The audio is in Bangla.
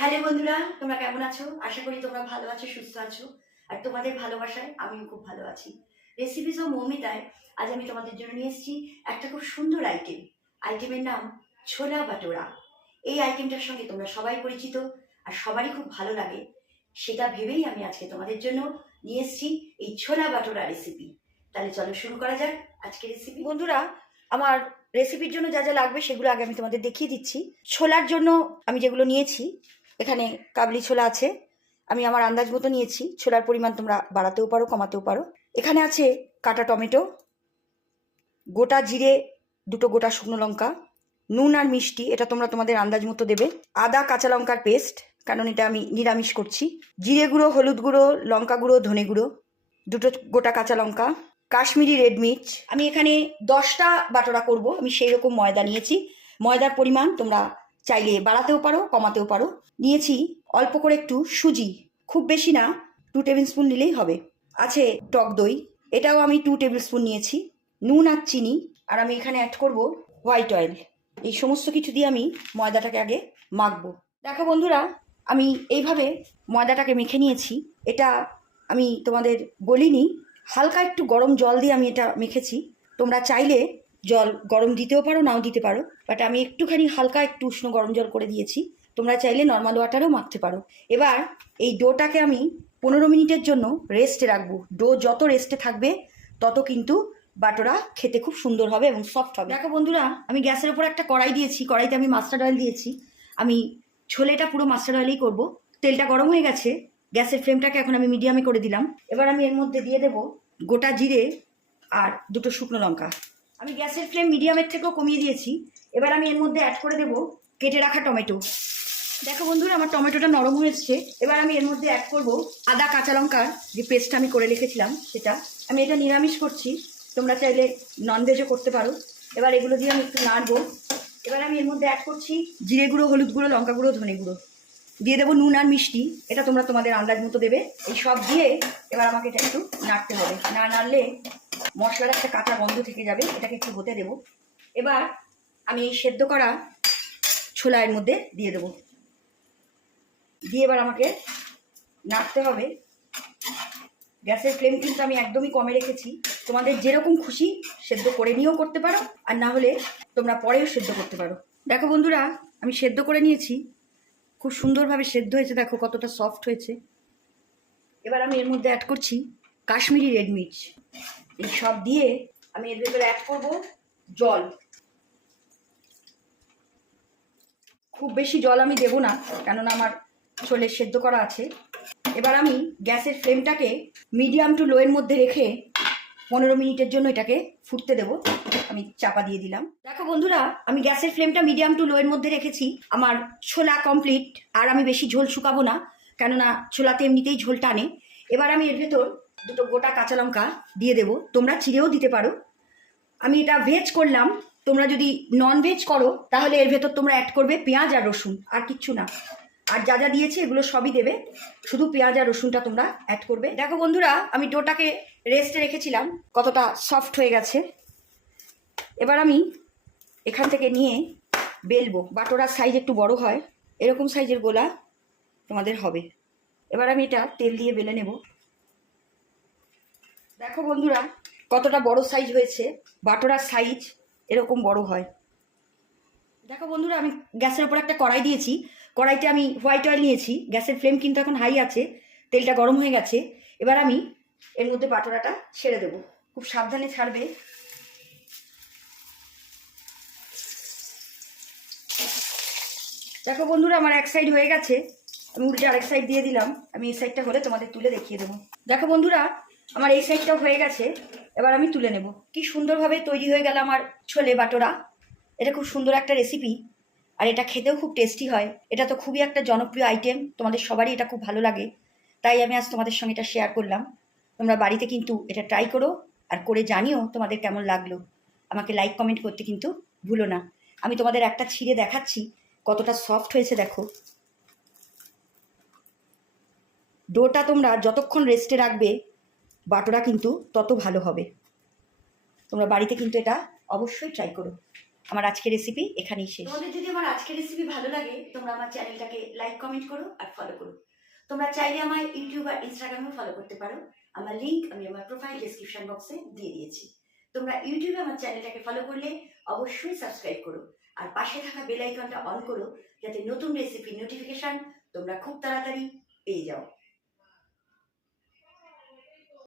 হ্যালো বন্ধুরা, তোমরা কেমন আছো? আশা করি তোমরা ভালো আছো, সুস্থ আছো। আর তোমাদের ভালোবাসায় আমিও খুব ভালো আছি। রেসিপিস ও মৌমিতায় আজ আমি তোমাদের জন্য নিয়ে এসেছি একটা খুব সুন্দর আইটেম। আইটেমের নাম ছোলা বাটোরা। এই আইটেমটার সঙ্গে তোমরা সবাই পরিচিত আর সবারই খুব ভালো লাগে। সেটা ভেবেই আমি আজকে তোমাদের জন্য নিয়ে এসেছি এই ছোলা বাটোরা রেসিপি। তাহলে চলো শুরু করা যাক আজকের রেসিপি। বন্ধুরা, আমার রেসিপির জন্য যা যা লাগবে সেগুলো আগে আমি তোমাদের দেখিয়ে দিচ্ছি। ছোলার জন্য আমি যেগুলো নিয়েছি, এখানে কাবলি ছোলা আছে। আমি আমার আন্দাজ মতো নিয়েছি, ছোলার পরিমাণ তোমরা বাড়াতেও পারো কমাতেও পারো। এখানে আছে কাটা টমেটো, গোটা জিরে, দুটো গোটা শুকনো লঙ্কা, নুন আর মিষ্টি এটা তোমরা তোমাদের আন্দাজ মতো দেবে, আদা কাঁচা লঙ্কার পেস্ট, কারণ এটা আমি নিরামিষ করছি, জিরে গুঁড়ো, হলুদ গুঁড়ো, লঙ্কা গুঁড়ো, ধনে গুঁড়ো, দুটো গোটা কাঁচা লঙ্কা, কাশ্মীরি রেড মির্চ। আমি এখানে 10টা বাটোরা করব, আমি সেই রকম ময়দা নিয়েছি। ময়দার পরিমাণ তোমরা চাইলে বাড়াতেও পারো কমাতেও পারো। নিয়েছি অল্প করে একটু সুজি, খুব বেশি না, 2 টেবিল স্পুন নিলেই হবে। আছে টক দই, এটাও আমি 2 টেবিল স্পুন নিয়েছি। নুন আর চিনি, আর আমি এখানে অ্যাড করব হোয়াইট অয়েল। এই সমস্ত কিছু দিয়ে আমি ময়দাটাকে আগে মাখবো। দেখো বন্ধুরা, আমি এইভাবে ময়দাটাকে মেখে নিয়েছি। এটা আমি তোমাদের বলিনি, হালকা একটু গরম জল দিয়ে আমি এটা মেখেছি। তোমরা চাইলে জল গরম দিতেও পারো, নাও দিতে পারো, বাট আমি একটুখানি হালকা একটু উষ্ণ গরম জল করে দিয়েছি। তোমরা চাইলে নর্মাল ওয়াটারেও মাখতে পারো। এবার এই ডোটাকে আমি 15 মিনিটের জন্য রেস্টে রাখবো। ডো যত রেস্টে থাকবে তত কিন্তু বাটোরা খেতে খুব সুন্দর হবে এবং সফট হবে। দেখো বন্ধুরা, আমি গ্যাসের উপর একটা কড়াই দিয়েছি, কড়াইতে আমি মাস্টার্ড অয়েল দিয়েছি। আমি ছোলেটা পুরো মাস্টার্ড অয়েলেই করবো। তেলটা গরম হয়ে গেছে, গ্যাসের ফ্লেমটাকে এখন আমি মিডিয়ামে করে দিলাম। এবার আমি এর মধ্যে দিয়ে দেবো গোটা জিরে আর দুটো শুকনো লঙ্কা। আমি গ্যাসের ফ্লেম মিডিয়ামের থেকেও কমিয়ে দিয়েছি। এবার আমি এর মধ্যে অ্যাড করে দেবো কেটে রাখা টমেটো। দেখো বন্ধুরা, আমার টমেটোটা নরম হয়ে এসছে। এবার আমি এর মধ্যে অ্যাড করব আদা কাঁচা লঙ্কার যে পেস্টটা আমি করে রেখেছিলাম সেটা। আমি এটা নিরামিষ করছি, তোমরা চাইলে ননভেজও করতে পারো। এবার এগুলো দিয়ে আমি একটু নাড়বো। এবার আমি এর মধ্যে অ্যাড করছি জিরে গুঁড়ো, হলুদ গুঁড়ো, লঙ্কা গুঁড়ো, ধনে গুঁড়ো, দিয়ে দেবো নুন আর মিষ্টি, এটা তোমরা তোমাদের আন্দাজ মতো দেবে। এই সব দিয়ে এবার আমাকে এটা একটু নাড়তে হবে, না নাড়লে মশলার একটা কাঁচা গন্ধ থেকে যাবে। এটাকে একটু হতে দেবো। এবার আমি এই সেদ্ধ করা ছোলা এর মধ্যে দিয়ে দেবো, দিয়ে এবার আমাকে নাড়তে হবে। গ্যাসের ফ্লেম কিন্তু আমি একদমই কমে রেখেছি। তোমাদের যেরকম খুশি সেদ্ধ করে নিয়েও করতে পারো, আর না হলে তোমরা পরেও সেদ্ধ করতে পারো। দেখো বন্ধুরা, আমি সেদ্ধ করে নিয়েছি, খুব সুন্দরভাবে সেদ্ধ হয়েছে, দেখো কতটা সফট হয়েছে। এবার আমি এর মধ্যে অ্যাড করছি কাশ্মীরি রেড মির্চ। এই সব দিয়ে আমি এর ভেতরে অ্যাড করব জল। খুব বেশি জল আমি দেবো না, কেননা আমার ছোলে সেদ্ধ করা আছে। এবার আমি গ্যাসের ফ্লেমটাকে মিডিয়াম টু লোয়ের মধ্যে রেখে 15 মিনিটের জন্য এটাকে ফুটতে দেবো। আমি চাপা দিয়ে দিলাম। দেখো বন্ধুরা, আমি গ্যাসের ফ্লেমটা মিডিয়াম টু লোয়ের মধ্যে রেখেছি। আমার ছোলা কমপ্লিট, আর আমি বেশি ঝোল শুকাবো না, কেননা ছোলাতে এমনিতেই ঝোল টানে। এবার আমি এর ভেতর দুটো গোটা কাঁচা লঙ্কা দিয়ে দেবো, তোমরা চিড়েও দিতে পারো। আমি এটা ভেজ করলাম, তোমরা যদি নন ভেজ করো তাহলে এর ভেতর তোমরা অ্যাড করবে পেঁয়াজ আর রসুন, আর কিচ্ছু না। আর যা যা দিয়েছি এগুলো সবই দেবে, শুধু পেঁয়াজ আর রসুনটা তোমরা অ্যাড করবে। দেখো বন্ধুরা, আমি ডোটাকে রেস্টে রেখেছিলাম, কতটা সফট হয়ে গেছে। এবার আমি এখান থেকে নিয়ে বেলবো। বাটোরার সাইজ একটু বড় হয়, এরকম সাইজের গোলা তোমাদের হবে। এবার আমি এটা তেল দিয়ে বেলে নেব। দেখো বন্ধুরা, কতটা বড় সাইজ হয়েছে। বাটোরার সাইজ এরকম বড় হয়। দেখো বন্ধুরা, আমি গ্যাসের উপর একটা কড়াই দিয়েছি, কড়াইতে আমি হোয়াইট অয়েল নিয়েছি। গ্যাসের ফ্লেম কিন্তু এখন হাই আছে, তেলটা গরম হয়ে গেছে। এবার আমি এর মধ্যে বাটোরাটা ছেড়ে দেবো, খুব সাবধানে ছাড়বে। দেখো বন্ধুরা, আমার এক সাইড হয়ে গেছে, আমি উল্টে আরেক সাইড দিয়ে দিলাম। আমি এই সাইডটা হলে তোমাদের তুলে দেখিয়ে দেবো। দেখো বন্ধুরা, আমার এই সাইডটাও হয়ে গেছে, এবার আমি তুলে নেব। কি সুন্দরভাবে তৈরি হয়ে গেল আমার ছোলে বাটোরা। এটা খুব সুন্দর একটা রেসিপি, আর এটা খেতেও খুব টেস্টি হয়। এটা তো খুবই একটা জনপ্রিয় আইটেম, তোমাদের সবারই এটা খুব ভালো লাগে, তাই আমি আজ তোমাদের সঙ্গে এটা শেয়ার করলাম। তোমরা বাড়িতে কিন্তু এটা ট্রাই করো, আর করে জানিও তোমাদের কেমন লাগলো। আমাকে লাইক কমেন্ট করতে কিন্তু ভুলো না। আমি তোমাদের একটা ছিঁড়ে দেখাচ্ছি কতটা সফট হয়েছে। দেখো, ডোটা তোমরা যতক্ষণ রেস্টে রাখবে বাটোরা কিন্তু তত ভালো হবে। তোমরা বাড়িতে কিন্তু এটা অবশ্যই ট্রাই করো। আমার আজকের রেসিপি এখানেই শেষ। তোমাদের যদি আমার আজকের রেসিপি ভালো লাগে তোমরা আমার চ্যানেলটাকে লাইক কমেন্ট করো আর ফলো করো। তোমরা চাইলে আমায় ইউটিউব আর ইনস্টাগ্রামেও ফলো করতে পারো। আমার লিঙ্ক আমি আমার প্রোফাইল ডেসক্রিপশন বক্সে দিয়ে দিয়েছি। তোমরা ইউটিউবে আমার চ্যানেলটাকে ফলো করলে অবশ্যই সাবস্ক্রাইব করো আর পাশে থাকা বেল আইকনটা অন করো, যাতে নতুন রেসিপির নোটিফিকেশন তোমরা খুব তাড়াতাড়ি পেয়ে যাও।